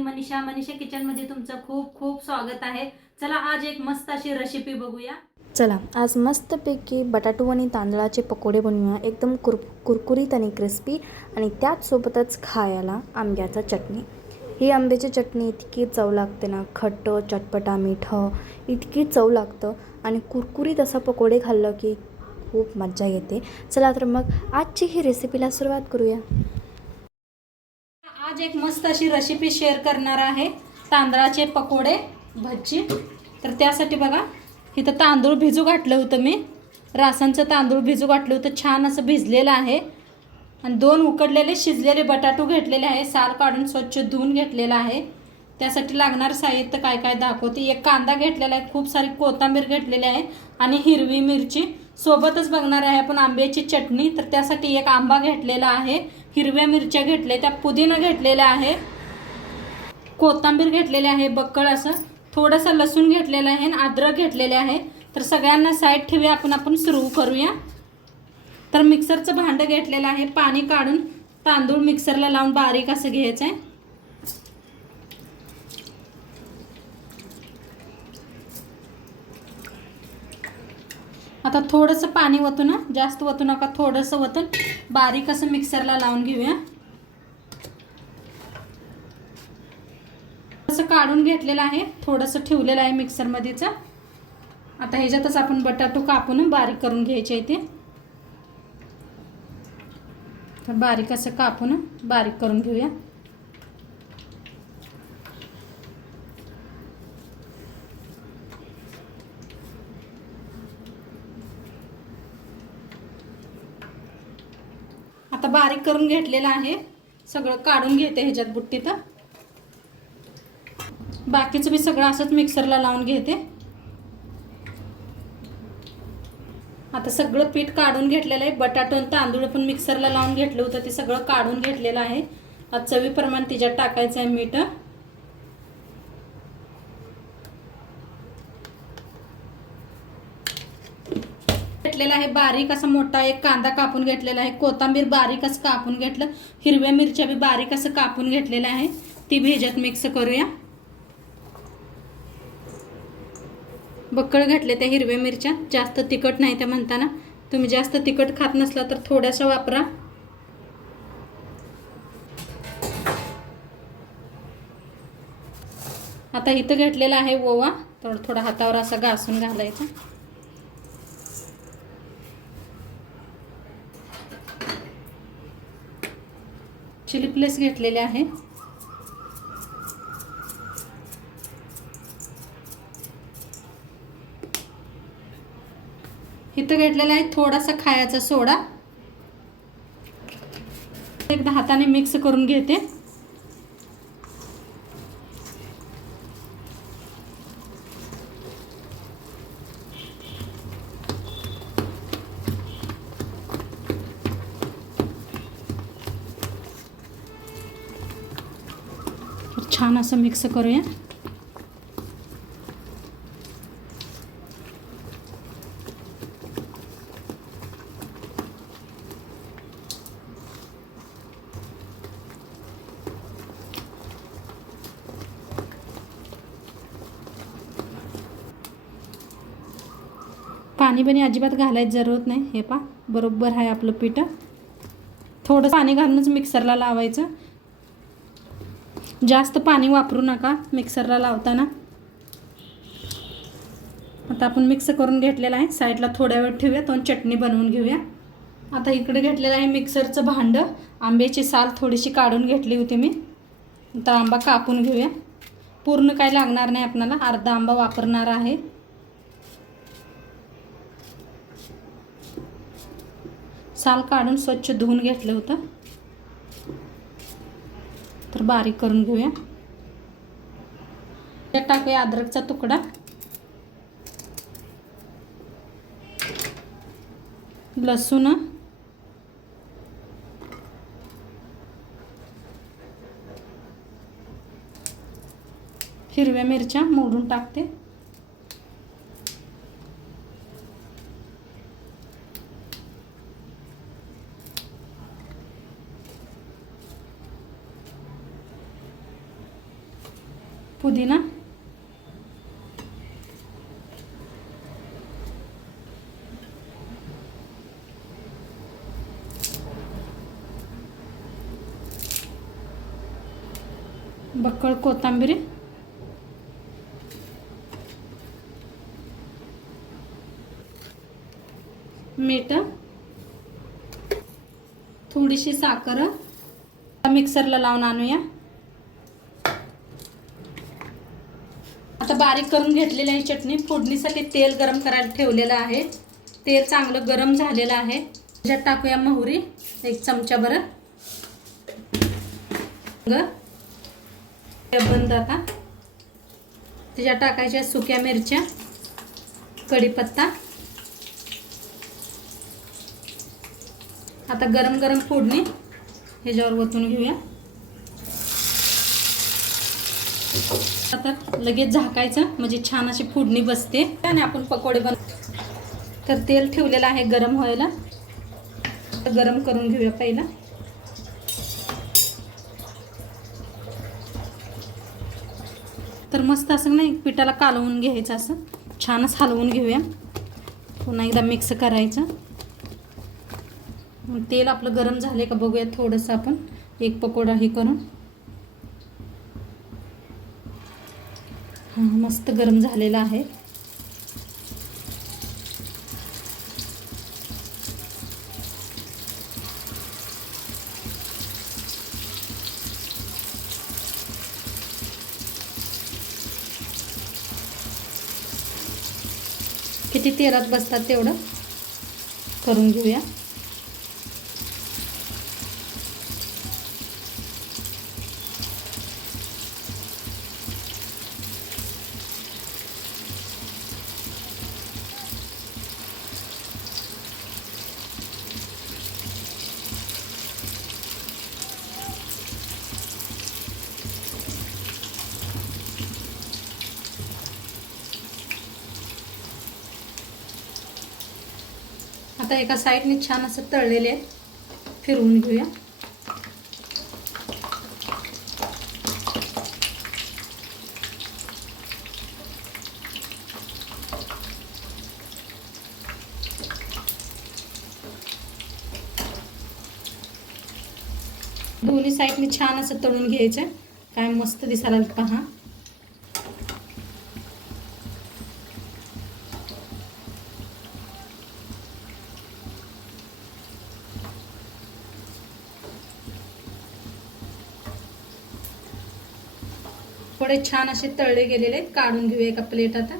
मी मनीषा किचनमध्ये तुमचं खूप खूप स्वागत आहे। चला आज एक मस्त अशी रेसिपी बघूया। चला आज मस्तपैकी बटाटू आणि तांदळाचे पकोडे बनवूया, एकदम कुरकुरीत आणि क्रिस्पी, आणि त्याचसोबतच खायला आंब्याचा चटणी। ही आंब्याची चटणी इतकी चव लागते ना, खट्ट चटपटा मीठं इतकी चव लागतं, आणि कुरकुरीत असं पकोडे खाल्लं की खूप मजा येते। चला तर मग आजची ही रेसिपीला सुरुवात करूया। आज एक मस्त अशी रेसिपी शेअर करणार आहे, तांदळाचे पकोडे भजी। तर त्यासाठी बघा, इथं तांदूळ भिजू घातलं होतं मी, रासांचं तांदूळ भिजू घातलं होतं, छान असं भिजलेलं आहे। आणि 2 उकडलेले शिजलेले बटाटू घेतलेले आहे, साल काढून स्वच्छ धुवून घेतलेला आहे। त्यासाठी लागणार साहित्य काय काय दाखवते। एक कांदा घेतलेला आहे, खूप सारी कोथिंबीर घेतलेली आहे आणि हिरवी मिरची। सोबतच बघणार आहे आपण आंब्याची चटणी। तर त्यासाठी एक आंबा घेतलेला आहे, हिरव्या मिरच्या घेतल्या, त्या पुदिना घेतलेला आहे, कोथिंबीर घेतलेले आहे बक्कळ असं, थोडंसं लसूण घेतलेलं आहे आणि अद्रक घेतलेले आहे। तर सगळ्यांना साईड ठेवूया, आपण सुरू करूया। तर मिक्सरचं भांडं घेतलेलं आहे, पाणी काढून तांदूळ मिक्सरला लावून बारीक असं घ्यायचं आहे। आता थोडंसं पाणी वतू ना, जास्त वतू नका, थोडंसं वतून बारीक असं मिक्सरला लावून घेऊया। असं काढून घेतलेलं आहे, थोडंसं ठेवलेलं आहे मिक्सरमध्येच। आता ह्याच्यातच आपण बटाटू कापून बारीक करून घ्यायचे इथे। तर बारीक असं कापून बारीक करून घेऊया। आता बारीक करून घेतलेलं आहे, सगळं काढून घेते ह्याच्यात बुट्टीत। बाकीचं बी सगळं असंच मिक्सरला लावून घेते। आता सगळं पीठ काढून घेतलेलं आहे, बटाटो आणि तांदूळ पण मिक्सरला लावून घेतलं होतं, ते सगळं काढून घेतलेलं आहे। आता चवीप्रमाणे तिच्यात टाकायचं आहे मीठ। घेतलेला आहे बारीक असा मोठा एक कांदा कापून घेतलेला आहे, कोथिंबीर बारीक असं कापून घेतलं, हिरव्या मिरच्या बी बारीक असं कापून घेतलेल्या आहे, ती भी ह्याच्यात मिक्स करूया। बक्कळ घातले त्या हिरव्या मिरच्या, जास्त तिखट नाही त्या म्हणताना, तुम्ही जास्त तिखट खात नसला तर थोड्याशा वापरा। आता इथं घेतलेला आहे ओवा, थोडा हातावर असा घासून घालायचा। चिली फ्लेक्स घेतलेले आहे, इथं घेतलेला आहे थोडासा खायचा सोडा, एकदा हाताने मिक्स करून घेते। छान असं मिक्स करूया। पाणी पण अजिबात घालायची जरूरत नाही, हे पा बरोबर आहे आपलं पीठ। थोडं पाणी घालूनच मिक्सरला लावायचं, जास्त पाणी वापरू नका मिक्सरला लावताना। आता आपण मिक्स करून घेतलेलं आहे, साईडला थोड्या वेळ ठेवूया, तो चटणी बनवून घेऊया। आता इकडे घेतलेलं आहे मिक्सरचं भांडं, आंब्याची साल थोडीशी काढून घेतली होती मी। आता आंबा कापून घेऊया, पूर्ण काय लागणार नाही आपल्याला, अर्धा आंबा वापरणार आहे। साल काढून स्वच्छ धुवून घेतलं होतं, तर बारीक करून घेऊया। त्यात टाकूया अद्रकचा तुकडा, लसूण, हिरव्या मिरच्या मोडून टाकते, पुदिना, बक्कळ कोथिंबीर, मीठ, थोडीशी साखर. मिक्सरला लावून आणूया. आता बारीक करून घेतलेली आहे चटणी. फोडणीसाठी तेल गरम करायला ठेवलेलं आहे. तेल चांगलं गरम झालेलं आहे. त्याच्यात टाकूया मोहरी 1 चमचाभर. बंद. आता त्याच्यात टाकायच्या सुक्या मिरच्या, कढीपत्ता. आता गरम गरम फोडणी ह्याच्यावर ओतून घेऊया. आता लगेच झाकायचं म्हणजे छान अशी फोडणी बसते आणि आपण पकोडे तर तेल ठेवलेलं आहे गरम व्हायला. गरम करून घेऊया पहिला. तर मस्त असं नाही पिठाला कालवून घ्यायचं, असं छानच हलवून घेऊया. पुन्हा एकदा मिक्स करायचं. तेल आपलं गरम झाले का बघूया. थोडंसं आपण एक पकोडा हे करून. हां, मस्त गरम झालेला आहे. किती तेलात बसतात तेवढं करून घेऊया. आता एका साईडने छान असं तळलेले आहे. फिरवून घेऊया. दोन्ही साईडने छान असं तळून घ्यायचं. काय मस्त दिसायला पहा. थोडे छान असे तळले गेलेले आहेत. काढून घेऊया एका प्लेट. आता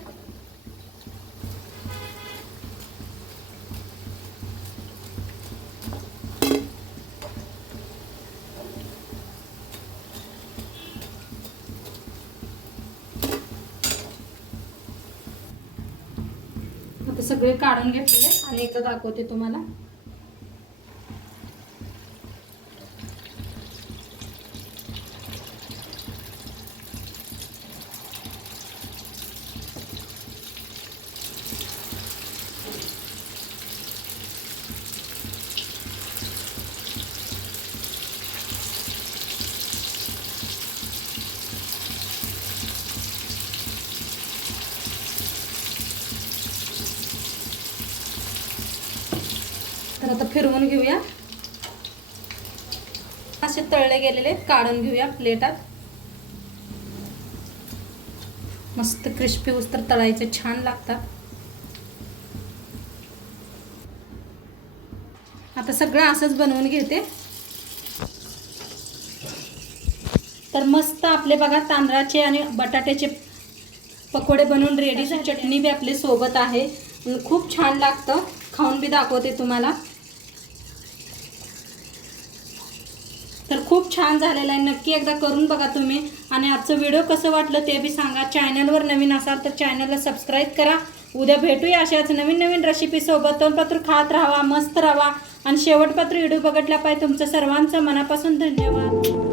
सगळे काढून घेतलेले आणि एकदा दाखवते तुम्हाला. तर आता फिरवून घेऊया. असे तळले गेलेले काढून घेऊया प्लेटात. मस्त क्रिस्पी उस्तर तळायचे, छान लागतात. आता सगळं असंच बनवून घेते. तर मस्त आपले बघा तांदळाचे आणि बटाट्याचे पकोडे बनवून रेडी. चटणी बी आपली सोबत आहे. खूप छान लागतं. खाऊन बी दाखवते तुम्हाला. तर खूप छान झालेलं आहे. नक्की एकदा करून बघा तुम्ही. आणि आजचं व्हिडिओ कसं वाटलं ते बी सांगा. चॅनलवर नवीन असाल तर चॅनलला सबस्क्राईब करा. उद्या भेटूया अशाच नवीन नवीन रेसिपी सोबत. तोंडपात्र खात राहावा, मस्त राहावा आणि शेवटपात्र व्हिडिओ बघितला पाहिजे. तुमचं सर्वांचं मनापासून धन्यवाद.